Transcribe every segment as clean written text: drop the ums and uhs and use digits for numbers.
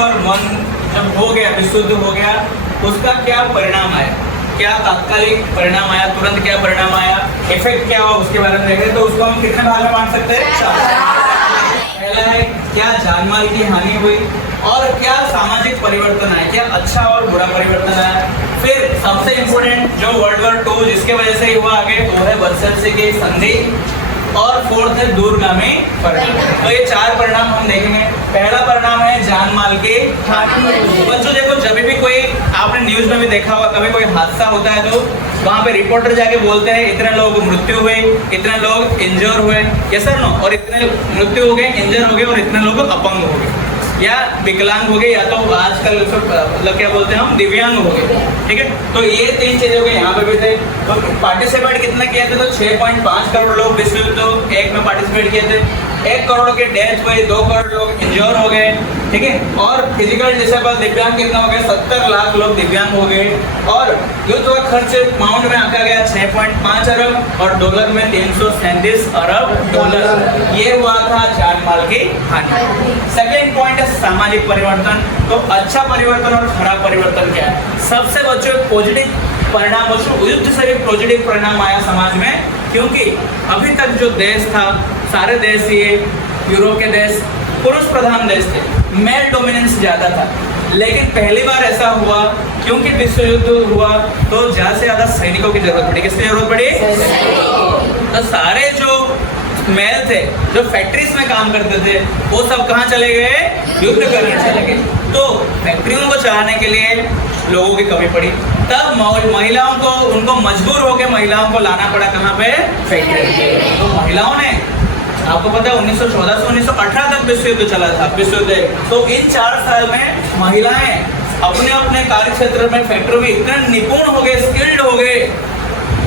World 1 जब हो गया, विश्व युद्ध हो गया, उसका क्या परिणाम आया, क्या तात्कालिक परिणाम आया, तुरंत क्या परिणाम आया, इफेक्ट क्या हुआ, उसके बारे में देखें तो उसको हम कितने भाग में बांट सकते हैं? 4। पहला है क्या जानमाल की हानि हुई और क्या सामाजिक परिवर्तन आया, क्या अच्छा और बुरा परिवर्तन आया। फिर सबसे इम्पोर्टेंट जो वर्ल्ड वॉर 2 जिसके वजह से हुआ आगे, वो है वर्सल्स की संधि, और 4th है दूरगामी परिणाम। तो ये 4 परिणाम हम देखेंगे। पहला परिणाम है जानमाल के हानि। बच्चों देखो, जब भी कोई, आपने न्यूज में भी देखा होगा, कभी कोई हादसा होता है तो वहाँ पे रिपोर्टर जाके बोलते हैं इतने लोग मृत्यु हुए, इतने लोग इंजर हुए, ये सर नो, और इतने मृत्यु हो गए, इंजर हो गए, और इतने लोग अपंग हो गए या विकलांग हो गए, या तो आजकल मतलब क्या बोलते हैं हम, दिव्यांग हो गए। ठीक है, तो ये 3 चीजें हो गई। यहाँ पे भी थे तो पार्टिसिपेट कितना किए थे, तो 6.5 करोड़ लोग विश्व युद्ध 1 में पार्टिसिपेट किए थे। 1 करोड़ के डेथ हुए, 2 करोड़ लोग इंजोर हो गए। ठीक है, और फिजिकल डिसेबल दिव्यांग कितना हो गया, 70 लाख लोग दिव्यांग हो गए। और युद्ध का खर्च पाउंड में आंका गया 6.5 अरब और डॉलर में 337 अरब डॉलर। ये हुआ था जानमाल की हानि। सेकेंड पॉइंट है सामाजिक परिवर्तन। तो अच्छा परिवर्तन और खराब परिवर्तन क्या है? सबसे बच्चों पॉजिटिव परिणाम, बच्चों युद्ध से भी पॉजिटिव परिणाम आया समाज में, क्योंकि अभी तक जो देश था, सारे देश ये यूरोप के देश पुरुष प्रधान देश थे, मेल डोमिनेंस ज़्यादा था। लेकिन पहली बार ऐसा हुआ क्योंकि विश्व युद्ध हुआ तो ज़्यादा से ज़्यादा सैनिकों की जरूरत पड़ी। किसकी जरूरत पड़ी? तो सारे जो मेल थे, जो फैक्ट्रीज में काम करते थे, वो सब कहाँ चले गए? युद्ध करने चले गए। तो फैक्ट्रियों को चलाने के लिए लोगों की कमी पड़ी, तब महिलाओं को, उनको मजबूर होकर महिलाओं को लाना पड़ा कहाँ पे? फैक्ट्री। तो महिलाओं ने, आपको पता है 1914 से 1918 तक विश्व युद्ध चला था, विश्व युद्ध। तो इन 4 साल में महिलाएं अपने अपने कार्य क्षेत्र में, फैक्ट्री में इतने निपुण हो गए, स्किल्ड हो गए।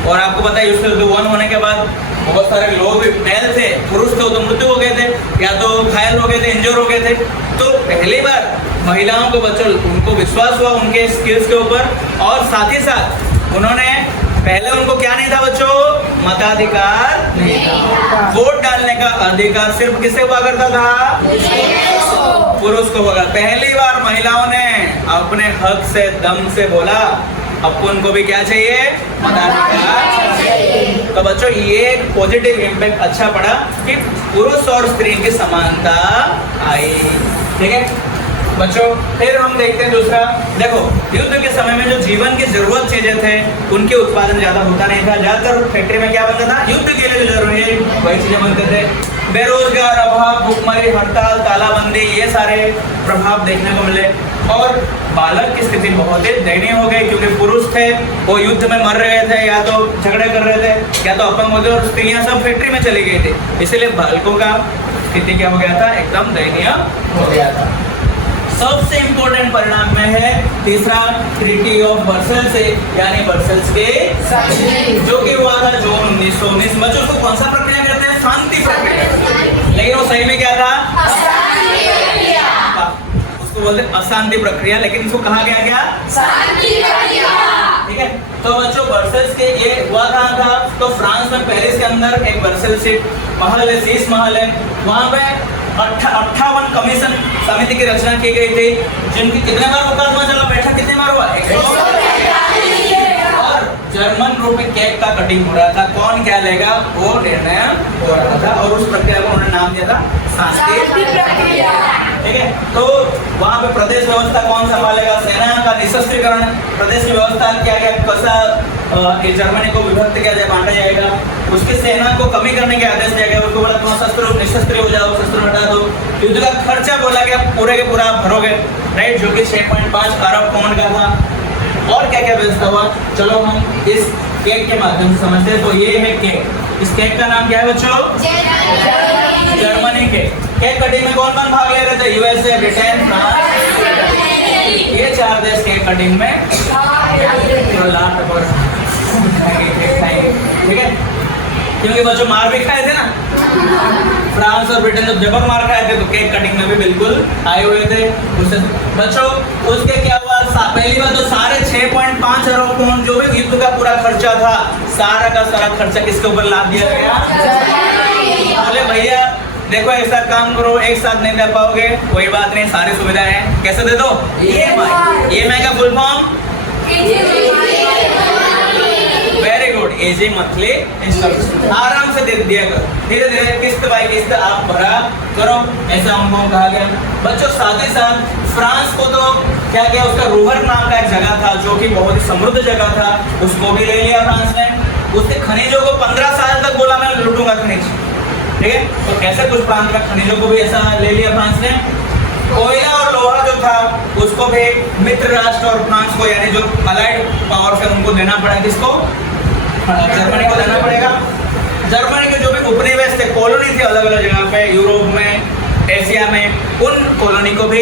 और आपको पता है विश्व युद्ध 1 होने के बाद बहुत सारे लोग मेल थे, पुरुष थे, तो मृत्यु हो गए थे, या तो घायल हो गए थे, इंजर हो गए थे। तो पहली बार महिलाओं को बच्चों, उनको विश्वास हुआ उनके स्किल्स के ऊपर, और साथ ही साथ उन्होंने, पहले उनको क्या नहीं था बच्चों? मताधिकार नहीं था। वोट डालने का अधिकार सिर्फ किसे हुआ करता था? पुरुष को होगा। पहली बार महिलाओं ने अपने हक से, दम से बोला अपन को भी क्या चाहिए? मताधिकार चाहिए। तो बच्चों ये एक पॉजिटिव इम्पैक्ट अच्छा पड़ा कि पुरुष और स्त्री की समानता आई। ठीक है बच्चों, फिर हम देखते हैं दूसरा। देखो, युद्ध के समय में जो जीवन की जरूरत चीजें थे, उनके उत्पादन ज्यादा होता नहीं था। ज्यादातर फैक्ट्री में क्या बनता था? युद्ध के लिए जो जरूरी है वही चीजें बनते थे। बेरोजगार, अभाव, भूखमरी, हड़ताल, तालाबंदी, ये सारे प्रभाव देखने को मिले। और बालक की स्थिति बहुत ही दयनीय हो गई, क्योंकि पुरुष थे वो युद्ध में मर रहे थे, या तो झगड़े कर रहे थे, या तो अपंग होते, और स्त्रियां सब फैक्ट्री में चली गई थी। इसलिए बालकों का स्थिति क्या हो गया था? एकदम दयनीय हो गया था। सबसे इंपॉर्टेंट परिणाम में है तीसरा, ट्रीटी ऑफ वर्सल्स से, यानी वर्सल्स के संधि, जो कि हुआ था जून 1919। बच्चों उसको कौन सा प्रक्रिया कहते हैं? शांति प्रक्रिया। लेकिन वो सही में क्या था? उसको बोलते हैं अशांति प्रक्रिया, लेकिन इसको कहा गया? शांति प्रक्रिया। ठीक है, तो बच्चों वर्सल्स के ये हुआ कहाँ था? तो फ्रांस में पेरिस के अंदर एक वर्सल्स महल है, शीश महल है, वहाँ पे 58 कमीशन समिति की रचना की गई थी, जिनकी कितने बार मुकदमा चला, बैठक कितने बार हुआ? 100। और जर्मन रूप में केक का कटिंग हो रहा था, कौन क्या लेगा वो निर्णय हो रहा था, और उस प्रक्रिया को उन्होंने नाम दिया था शांति प्रक्रिया। ठीक है, तो वहाँ पे प्रदेश व्यवस्था कौन संभालेगा? सेना का निशस्त्रीकरण, प्रदेश की व्यवस्था क्या क्या, कैसा जर्मनी को विभक्त किया जाए, बांटा जाएगा, उसकी सेना को कमी करने के आदेश दिया गया। उनको बोला तुम शस्त्र निशस्त्र हो जाओ, शस्त्र हटा दो। युद्ध का खर्चा बोला गया पूरे के पूरा भरोगे, राइट, जो कि 6.5 अरब पाउंड का था। और क्या क्या व्यवस्था हुआ, चलो हम इस केक के माध्यम से समझते हैं। तो ये है केक। इस केक का नाम क्या है बच्चों? Germany cake. केक कटिंग में कौन कौन भाग ले रहे थे? यूएसए, ब्रिटेन, फ्रांस, ये 4 देश केक कटिंग में। ठीक है, क्योंकि बच्चों मार भी खाए थे ना, फ्रांस और ब्रिटेन जब जबर मार खाए थे, तो केक कटिंग में भी बिल्कुल आए हुए थे उससे। बच्चों उसके क्या हुआ? पहली बार तो सारे 6.5 अरब पाउंड जो भी युद्ध का पूरा खर्चा था, सारा का सारा खर्चा किसके ऊपर लाद दिया गया? बोले भैया देखो एक साथ काम करो, एक साथ नहीं दे पाओगे कोई बात नहीं, सारी सुविधाएं हैं, कैसे दे दो? EMI। EMI का full form? Very good, easy monthly instalment. आराम से दे दिया करो, धीरे धीरे किस्त बाई किस्त आप भरा करो, ऐसा हमको कहा गया। बच्चों साथ ही साथ फ्रांस को तो क्या किया, उसका रूहर नाम का एक जगह था जो कि बहुत ही समृद्ध जगह था, उसको भी ले लिया फ्रांस ने। उसके खनिजों को 15 साल तक बोला मैं लूटूंगा खनिज, ठीक है। तो ऐसे कुछ प्रांत में खनिजों को भी ऐसा ले लिया फ्रांस ने। कोयला और लोहा जो था उसको भी मित्र राष्ट्र और फ्रांस को, यानी जो अलाइड पावर से उनको देना पड़ा, किसको? जर्मनी को देना पड़ेगा। जर्मनी के जो भी उपनिवेश थे, कॉलोनी थे अलग अलग जगह पे, यूरोप में, एशिया में, उन कॉलोनी को भी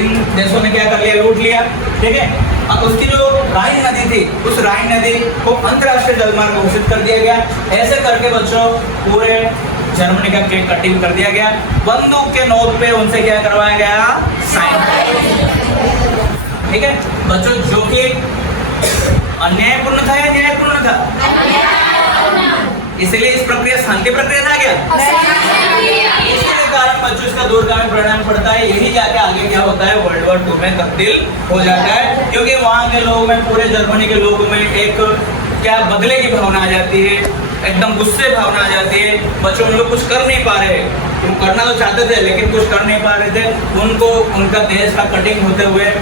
इन देशों ने क्या कर लिया, लूट लिया, ठीक है। अब उसकी जो राइन नदी थी, उस राइन नदी को अंतरराष्ट्रीय जलमार्ग घोषित कर दिया गया। ऐसे करके बच्चों पूरे जर्मनी का केक कटिंग कर दिया गया, बंदूक के नोक पे उनसे क्या करवाया गया, साइन, ठीक है बच्चों। जो कि अन्यायपूर्ण था या न्यायपूर्ण था? इसलिए इस प्रक्रिया शांति प्रक्रिया था क्या? इसके कारण बच्चों इसका दूरगामी परिणाम पड़ता है, यही जाके आगे क्या होता है, वर्ल्ड वॉर 2 में तब्दील हो जाता है, क्योंकि वहाँ के लोगों में, पूरे जर्मनी के लोगों में एक क्या बदले की भावना आ जाती है, एकदम गुस्से भावना आ जाती है। बच्चों उन लोग कुछ कर नहीं पा रहे, वो करना तो चाहते थे लेकिन कुछ कर नहीं पा रहे थे, उनको उनका देश का कटिंग होते हुए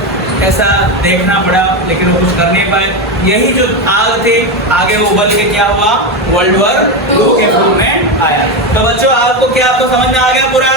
ऐसा देखना पड़ा, लेकिन वो कुछ कर नहीं पाए। यही जो आग थी आगे वो उबल के क्या हुआ, वर्ल्ड वॉर 2 के रूप में आया। तो बच्चों आपको क्या, आपको समझ में आ गया पूरा?